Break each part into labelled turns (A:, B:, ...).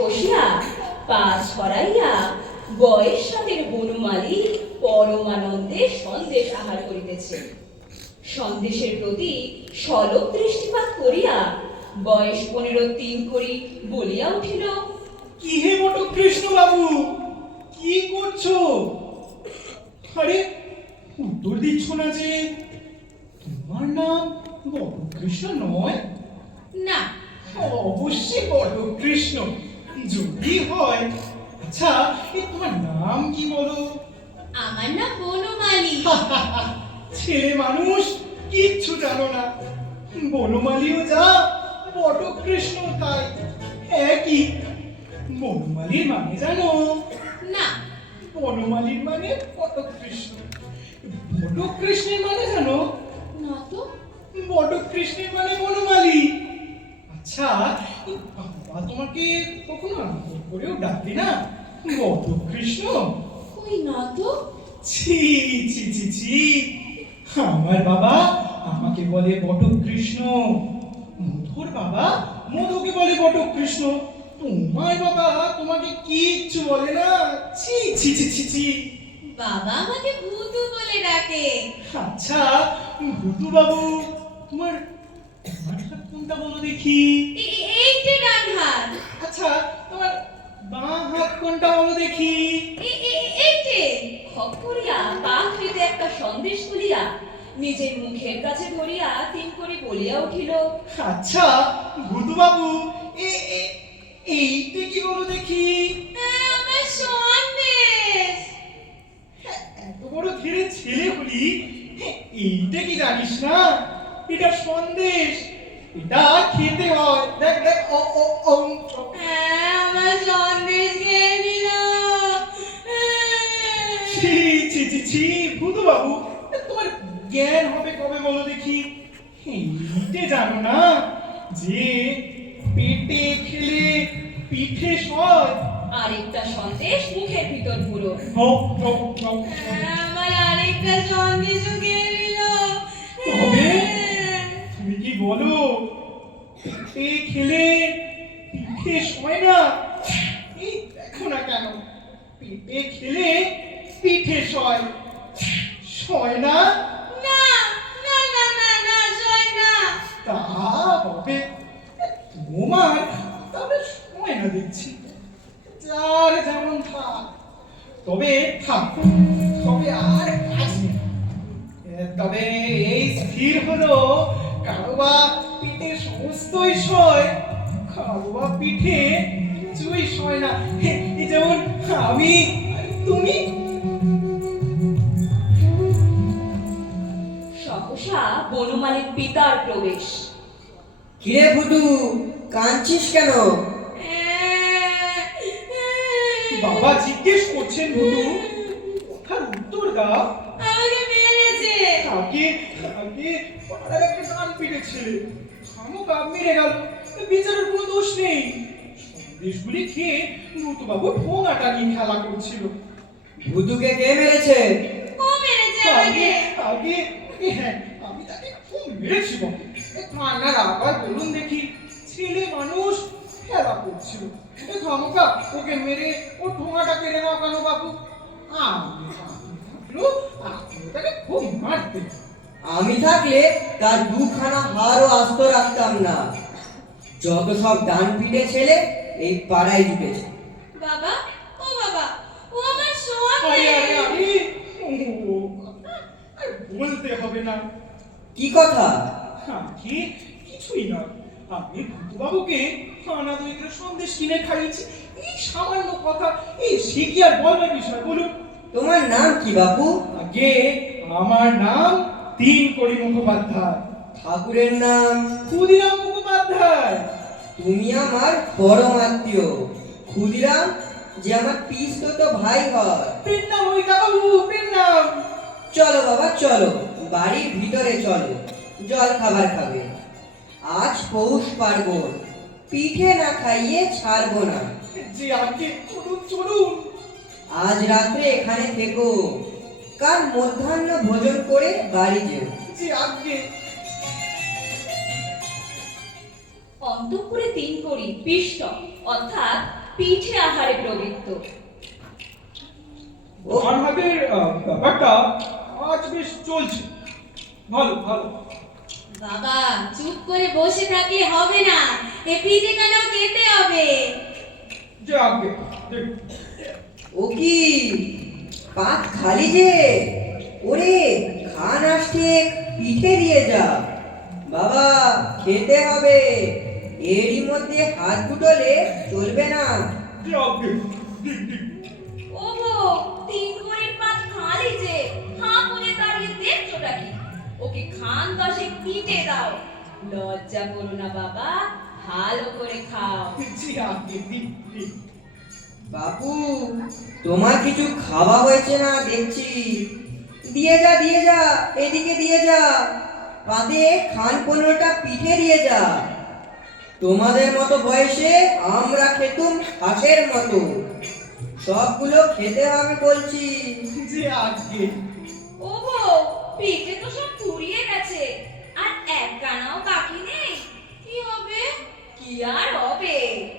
A: বসিয়া পা ছড়াইয়া বয়স সাতের বনমালী পরমানন্দে সন্দেশ আহার করিতেছে। সন্দেশের প্রতি সলভ দৃষ্টিপাত করিয়া বয়স পনেরো তিন করি বলিয়া উঠিল
B: কি হে বটু কৃষ্ণ বাবু কি করছ? আরে উত্তর দিচ্ছ না যে তোমার নাম বটু কৃষ্ণ নয়?
A: না।
B: অবশ্যই বটু কৃষ্ণ যদি হয় আচ্ছা এ তোমার নাম কি বলো?
A: আমার নাম বনমালী।
B: ছেলে মানুষ কিচ্ছু জানো না। বনমালীও যা বটকৃষ্ণ তাই। একই। বনমালীর মানে জানো?
A: না।
B: বনমালীর মানে বটকৃষ্ণ। বটকৃষ্ণের মানে জানো?
A: না তো।
B: বটকৃষ্ণের মানে বনমালী। আচ্ছা বাবা তোমাকে কখনো আদর করেও ডাকে না? বটকৃষ্ণ
A: কই না তো
B: ছি ছি ছি ছি। আমার বাবা আমাকে বলে বটক কৃষ্ণ মধুর বাবা মধুকে বলে বটক কৃষ্ণ তোমার বাবা তোমাকে কিচ্ছু বলে না। ছি ছি ছি ছি ছি।
A: বাবা আমাকে ভূতু বলে ডাকে।
B: আচ্ছা ভুতু বাবু তোমার তোমার কোনটা বলো দেখি।
A: এই যে ডান হাত
B: আচ্ছা তোমার বাঁ হাত কোনটা বলো দেখি।
A: এই যে খপ করিয়া পা হইতে একটা সন্দেশ তুলিয়া নিজের মুখের কাছে ধরিয়া তিন করে বলিয়া উঠিল
B: আচ্ছা ভুতু বাবু এ এ- এইটা কি বলো দেখি।
A: আমার সন্দেশ।
B: এত বড় ধীরে ছেলে হলি এইটা কি জানিস না? এটা সন্দেশ। এটা খেতে হয় দেখ দেখ ও ও ও
A: আমার সন্দেশ খেয়ে নিল
B: ছি ছি ছি ছি ভুতু বাবু তোমার জ্ঞান হবে কবে বলো দেখি এইটা জানো না যে পেটে খেলে পিঠে সয়
A: আরেকটা সন্দেশ মুখের ভিতর পুরো আমার আরেকটা সন্দেশ খেয়ে নিল?
B: তুমি কি বলো পেটে খেলে পিঠে সয় না। এই দেখো না কেন? পেটে খেলে পিঠে সয়। সয় না?
A: না না না না না সয় না।
B: তা হবে তোমার তবে সময় না দেখছি। যার যেমন থাক তবে থাক তবে আর কাজ নেই। তবে এই স্থির হলো কারোবা পিঠে সমস্তই সয়। কারোবা পিঠে কিছুই সয় না। যেমন আমি তুমি।
A: সহসা বনমালীর পিতার প্রবেশ।
C: কিরে ফুটু কাঁদছিস কেন?
B: বাবা জিজ্ঞেস করছেন ভুতু কথার উত্তর দাও। আগে আগে পাড়ার একটা গান পিটে ছেলে খামো গাব মেরে গেল। বেচারার কোনো দোষ নেই। সন্দেশগুলি খেয়ে ভূতু বাবু ঠোঙাটা নিয়ে খেলা করছিল।
C: ভুতুকে কে মেরেছে?
A: ও মেরেছে
B: আগে আগে হ্যাঁ আমি তাকে খুব মেরেছি কান্নার আবার বলুন দেখি ছেলে মানুষ খেলা করছিল। এ খামোকা ওকে মেরে ও ঠোঙাটা কেড়ে নাও কেন বাবু? আমি থাকল আপনি তাকে খুব মারতে।
C: আমি থাকলে তার দুখানা হারও আস্ত রাখতাম না। যত সব ডান পিঠে ছেলে এই পাড়ায় জুটেছে।
A: বাবা ও বাবা ও আমার
B: আরে আরে
A: সন্দেশ
B: আরে ও আর বলতে হবে না।
C: কি কথা?
B: আগে কিছুই নয়। আমি ভূতু বাবুকে খানা দই করে সন্দেশ কিনে খাইয়েছি। এই সামান্য কথা এই সে কি আর বলবার বিষয় বলুন।
C: তোমার নাম কি বাবু
B: আগে আমার নাম তিন কড়ি মুখোপাধ্যায়।
C: ঠাকুরের নাম
B: ক্ষুদিরাম মুখোপাধ্যায়।
C: তুমি আমার পরম আত্মীয়। ক্ষুদিরাম যে আমার পিস তো ভাই হয়।
B: পেন নাম ওই কাকাবু পেন নাম
C: চলো বাবা চলো। বাড়ির ভিতরে চলো। জল খাবার খাবে। আজ পৌষ পার্বণ। পিঠে না খাইয়ে ছাড়বো না।
B: যে আগে চলুন চলুন।
C: আজ রাত্রে এখানে থেকো। কাল মধ্যাহ্ন ভোজন করে বাড়ি যেও?
A: অন্তঃপুরে তিন করি পিষ্ট অর্থাৎ পিঠে আহারে প্রবৃত্ত।
B: আহ, ব্যাপারটা আজ বেশ চলছে। ভালো ভালো।
D: বাবা চুপ করে বসে থাকলে হবে না। এ পিঠে কেন খেতে হবে?
B: যে আগে
C: ও কি? পাত খালি যে ওরে খান আসছে পিঠে দিয়ে যা। বাবা খেতে হবে। এরই মধ্যে হাত দুটোলে চলবে না।
A: ওগো তিন কড়ির পাত খালি যে হাঁ করে দাঁড়িয়ে দেখছোটা কি? ওকে খান দশে পিঠে দাও। লজ্জা করো না বাবা ভালো করে খাও।
B: যে আগে
C: বাপু তোমার কিছু খাওয়া হয়েছে না দেখছি। দিয়ে যা দিয়ে যা এদিকে দিয়ে যা। পাতে খান পনেরোটা পিঠে দিয়ে যা। তোমাদের মতো বয়সে আমরা খেতুম হাঁসের মতো। সবগুলো খেতে হবে বলছি।
B: যে আগে
A: ওগো পিঠে তো সব পুড়িয়ে গেছে। আর এক গানাও বাকি নেই। কি হবে? কি আর হবে?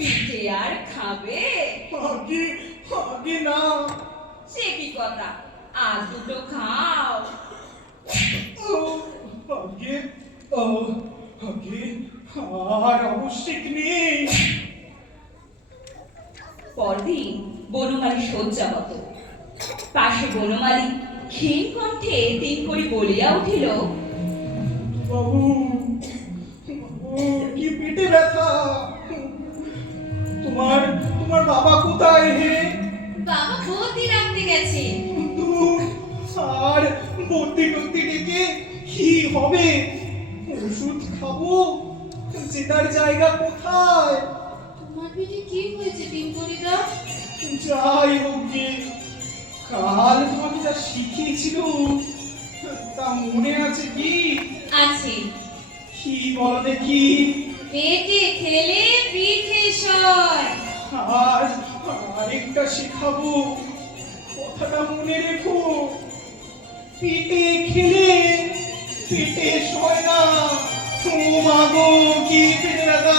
A: পিঠে আর খাবে?
B: আগে আগে না
A: সে কি কথা? আর দুটো খাও।
B: আগে ও, আগে আর আবশ্যিক নেই।
A: পরদিন বনমালী শয্যাগত পাশে বনমালী ক্ষীণ কণ্ঠে তিন করি বলিয়া উঠিল
B: বাবু, তোমার তোমার বাবা কোথায় হে?
D: বাবা ভর্তি রাখতে গেছে।
B: কিন্তু আর ভর্তি টর্তি ডেকে কি হবে? ওষুধ খাব? জেতার জায়গা কোথায়?
D: তোমার পিঠে কি হয়েছে পিম্পরিদা
B: যাই হোক গে, কাল তোমাকে যা শিখিয়েছিল তা মনে আছে কি?
D: আছে।
B: কি বলো দেখি?
D: পেটে খেলে
B: আজ আরেকটা শেখাবো। কথাটা মনে রেখো। পেটে খেলে পেটে সয় না। ও মাগো কি পেটে ব্যথা